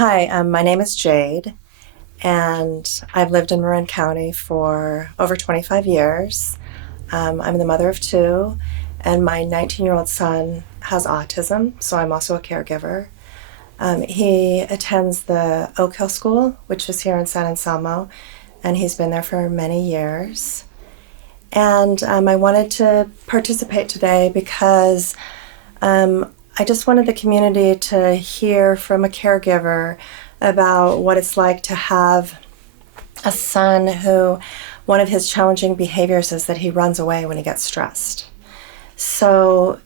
Hi, my name is Jade, and I've lived in Marin County for over 25 years. I'm the mother of two, and my 19-year-old son has autism, so I'm also a caregiver. He attends the Oak Hill School, which is here in San Anselmo, and he's been there for many years. And I wanted to participate today because I just wanted the community to hear from a caregiver about what it's like to have a son who one of his challenging behaviors is that he runs away when he gets stressed. So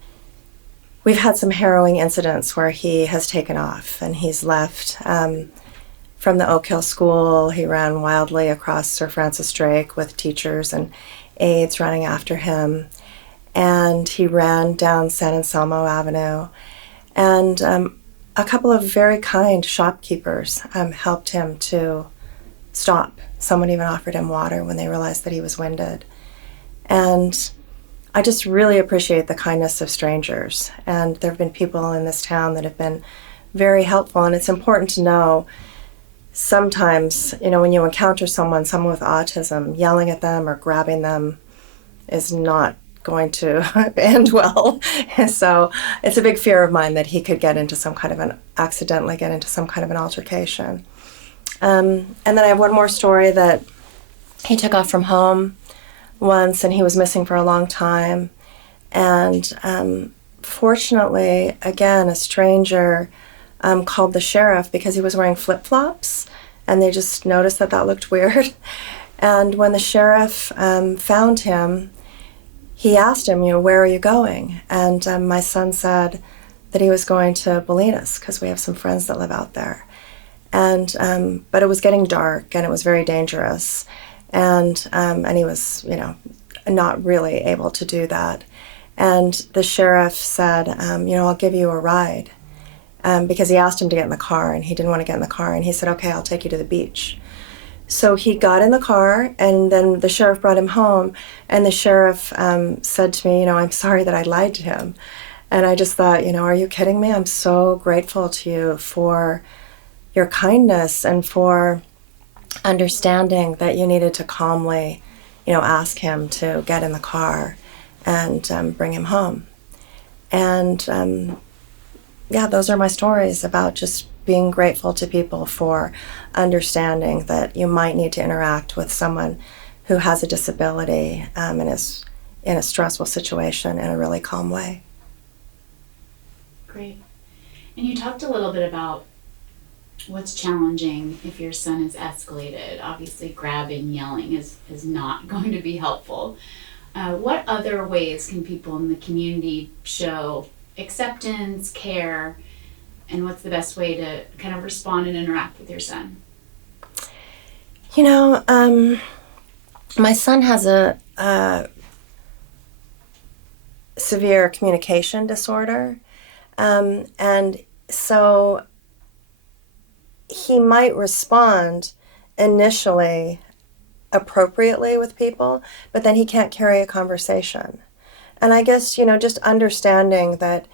we've had some harrowing incidents where he has taken off and he's left from the Oak Hill School. He ran wildly across Sir Francis Drake with teachers and aides running after him. And he ran down San Anselmo Avenue. And a couple of very kind shopkeepers helped him to stop. Someone even offered him water when they realized that he was winded. And I just really appreciate the kindness of strangers. And there have been people in this town that have been very helpful. And it's important to know sometimes, when you encounter someone with autism, yelling at them or grabbing them is not going to end well. So it's a big fear of mine that he could accidentally get into some kind of an altercation. And then I have one more story that he took off from home once and he was missing for a long time. And fortunately, again, a stranger called the sheriff because he was wearing flip-flops, and they just noticed that looked weird. And when the sheriff found him, he asked him, where are you going? And my son said that he was going to Bolinas because we have some friends that live out there. And but it was getting dark and it was very dangerous, and he was, not really able to do that. And the sheriff said, I'll give you a ride, because he asked him to get in the car and he didn't want to get in the car. And he said, okay, I'll take you to the beach. So he got in the car, and then the sheriff brought him home, and the sheriff said to me, I'm sorry that I lied to him. And I just thought, are you kidding me? I'm so grateful to you for your kindness and for understanding that you needed to calmly, ask him to get in the car and bring him home. And those are my stories about just being grateful to people for understanding that you might need to interact with someone who has a disability and is in a stressful situation in a really calm way. Great. And you talked a little bit about what's challenging if your son is escalated. Obviously, grabbing, yelling is not going to be helpful. What other ways can people in the community show acceptance, care, and what's the best way to kind of respond and interact with your son? My son has a severe communication disorder, and so he might respond initially appropriately with people, but then he can't carry a conversation. And I guess, just understanding that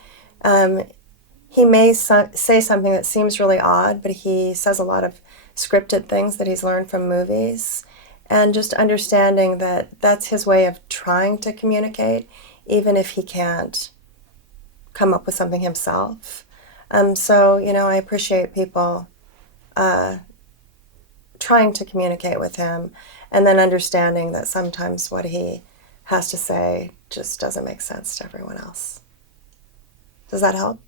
he may say something that seems really odd, but he says a lot of scripted things that he's learned from movies. And just understanding that that's his way of trying to communicate, even if he can't come up with something himself. So, I appreciate people trying to communicate with him, and then understanding that sometimes what he has to say just doesn't make sense to everyone else. Does that help?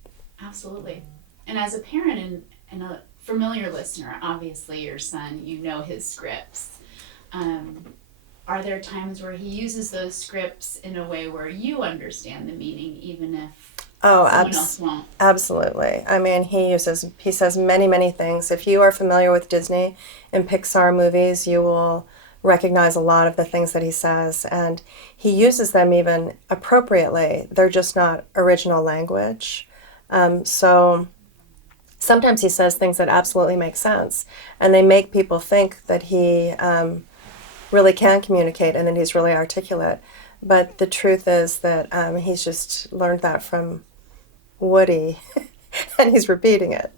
Absolutely. And as a parent and a familiar listener, obviously your son, his scripts. Are there times where he uses those scripts in a way where you understand the meaning, even if someone else won't? Absolutely. I mean, he says many, many things. If you are familiar with Disney and Pixar movies, you will recognize a lot of the things that he says, and he uses them even appropriately. They're just not original language. So sometimes he says things that absolutely make sense, and they make people think that he really can communicate and that he's really articulate. But the truth is that he's just learned that from Woody, and he's repeating it.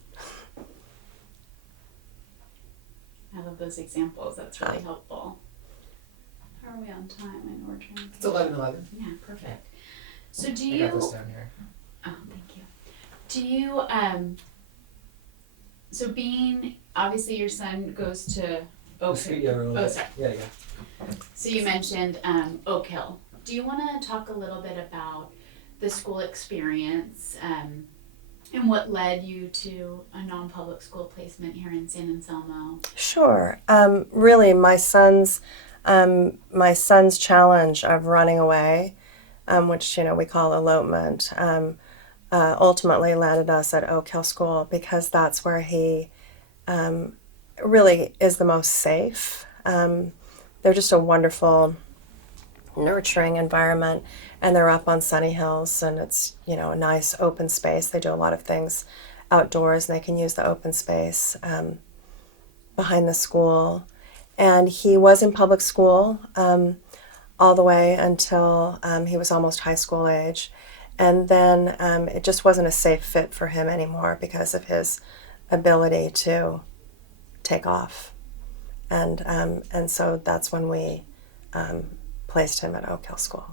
of those examples. That's really helpful. How are we on time? I know we're trying to... It's 11:11. Yeah, perfect. So do I you... got this down here. Oh, thank you. Do you, so being, obviously your son goes to Oak Hill. Oh, sorry. Yeah. So you mentioned Oak Hill. Do you want to talk a little bit about the school experience and what led you to a non-public school placement here in San Anselmo? Sure. Really, my son's challenge of running away, which we call elopement, ultimately landed us at Oak Hill School because that's where he really is the most safe. They're just a wonderful, nurturing environment, and they're up on sunny hills, and it's a nice open space. They do a lot of things outdoors, and they can use the open space behind the school. And he was in public school all the way until he was almost high school age. And then it just wasn't a safe fit for him anymore because of his ability to take off. And so that's when we placed him at Oak Hill School.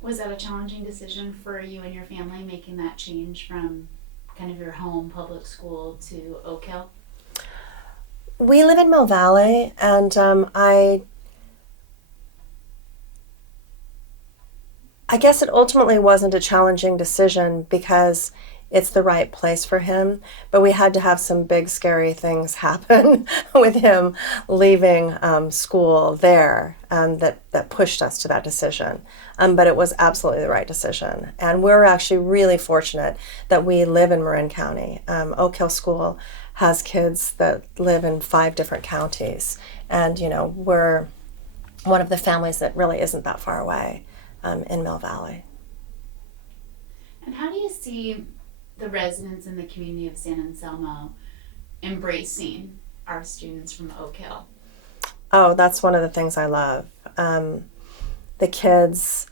Was that a challenging decision for you and your family, making that change from kind of your home public school to Oak Hill? We live in Mill Valley, and I guess it ultimately wasn't a challenging decision because it's the right place for him, but we had to have some big scary things happen with him leaving school there that pushed us to that decision. But it was absolutely the right decision. And we're actually really fortunate that we live in Marin County. Oak Hill School has kids that live in 5 different counties. And, we're one of the families that really isn't that far away in Mill Valley. And how do you see the residents in the community of San Anselmo embracing our students from Oak Hill? Oh, that's one of the things I love. The kids,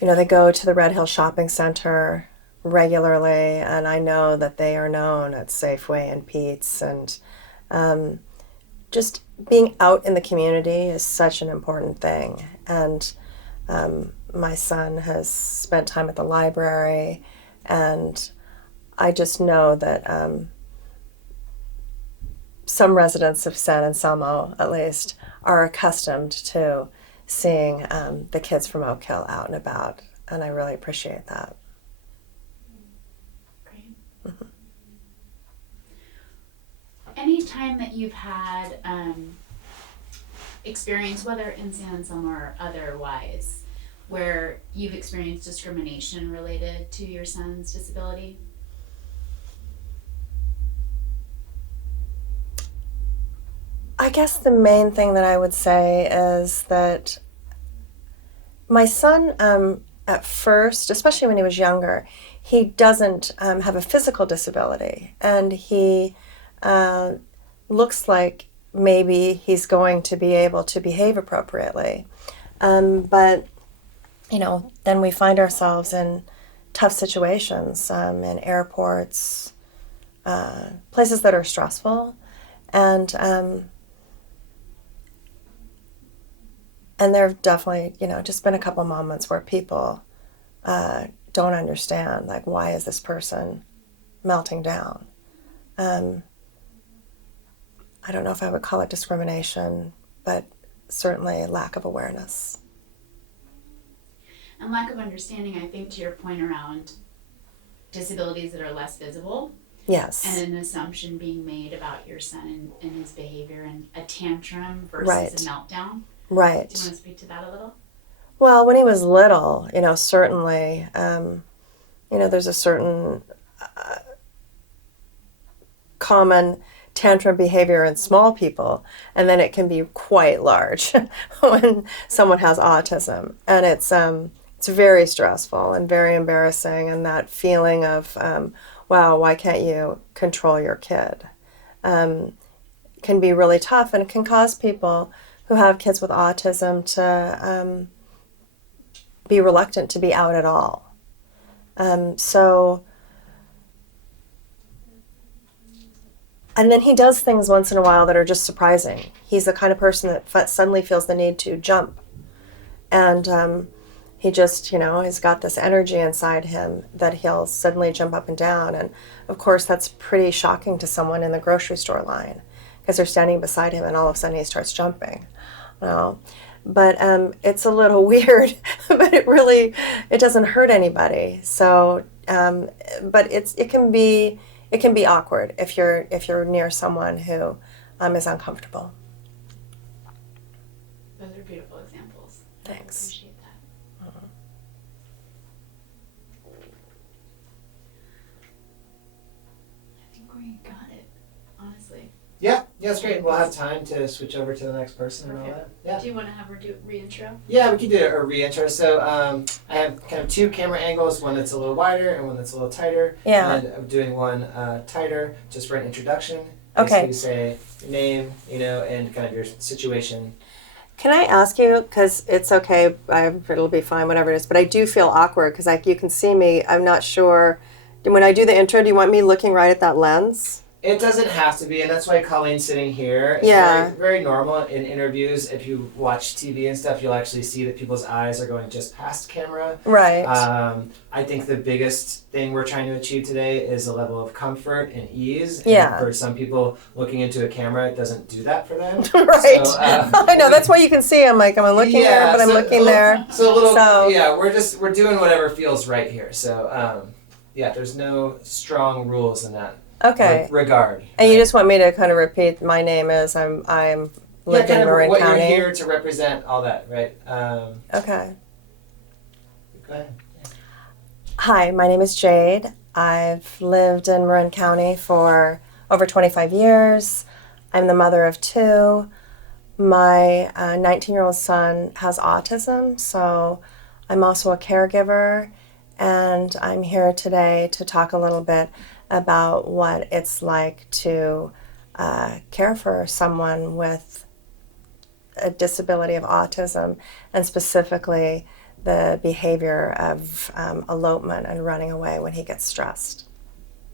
they go to the Red Hill Shopping Center regularly, and I know that they are known at Safeway and Pete's, and just being out in the community is such an important thing. And my son has spent time at the library, and I just know that some residents of San Anselmo, at least, are accustomed to seeing the kids from Oak Hill out and about, and I really appreciate that. Great. Mm-hmm. Any time that you've had experience, whether in San Anselmo or otherwise, where you've experienced discrimination related to your son's disability? I guess the main thing that I would say is that my son, at first, especially when he was younger, he doesn't have a physical disability, and he looks like maybe he's going to be able to behave appropriately. But then we find ourselves in tough situations, in airports, places that are stressful, and there have definitely, just been a couple moments where people don't understand, like, why is this person melting down? I don't know if I would call it discrimination, but certainly a lack of awareness. And lack of understanding, I think, to your point around disabilities that are less visible. Yes. And an assumption being made about your son and his behavior, and a tantrum versus Right. a meltdown. Right. Do you want to speak to that a little? Well, when he was little, certainly, there's a certain common tantrum behavior in small people, and then it can be quite large when someone has autism, and it's very stressful and very embarrassing, and that feeling of wow, why can't you control your kid, can be really tough, and it can cause people who have kids with autism to be reluctant to be out at all. So And then he does things once in a while that are just surprising. He's the kind of person that suddenly feels the need to jump. And he just, he's got this energy inside him that he'll suddenly jump up and down. And of course, that's pretty shocking to someone in the grocery store line because they're standing beside him and all of a sudden he starts jumping. Well, but it's a little weird, but it doesn't hurt anybody. So, but it can be awkward if you're near someone who is uncomfortable. Those are beautiful examples. Thanks. I appreciate that. I think we got it, honestly. Yeah, that's great. We'll have time to switch over to the next person and all that. Yeah. Do you want to have her do re-intro? Yeah, we can do a re-intro. So I have kind of two camera angles, one that's a little wider and one that's a little tighter. Yeah. And I'm doing one tighter just for an introduction. Okay. Basically say your name, and kind of your situation. Can I ask you, because it's okay, it'll be fine, whatever it is, but I do feel awkward because you can see me. I'm not sure. When I do the intro, do you want me looking right at that lens? It doesn't have to be, and that's why Colleen's sitting here. It's Yeah. very normal in interviews. If you watch TV and stuff, you'll actually see that people's eyes are going just past camera. Right. I think the biggest thing we're trying to achieve today is a level of comfort and ease. Yeah. And for some people, looking into a camera, it doesn't do that for them. Right. So, I know, that's why you can see I'm looking here, but I'm looking there. So a little, So- we're doing whatever feels right here. So, there's no strong rules in that. Okay. Regard. And you just want me to kind of repeat my name is I'm live in Marin what County. you're here to represent, all that, right? Okay. Go ahead. Hi, my name is Jade. I've lived in Marin County for over 25 years. I'm the mother of two. My 19-year-old son has autism, so I'm also a caregiver, and I'm here today to talk a little bit about what it's like to care for someone with a disability of autism, and specifically the behavior of elopement and running away when he gets stressed.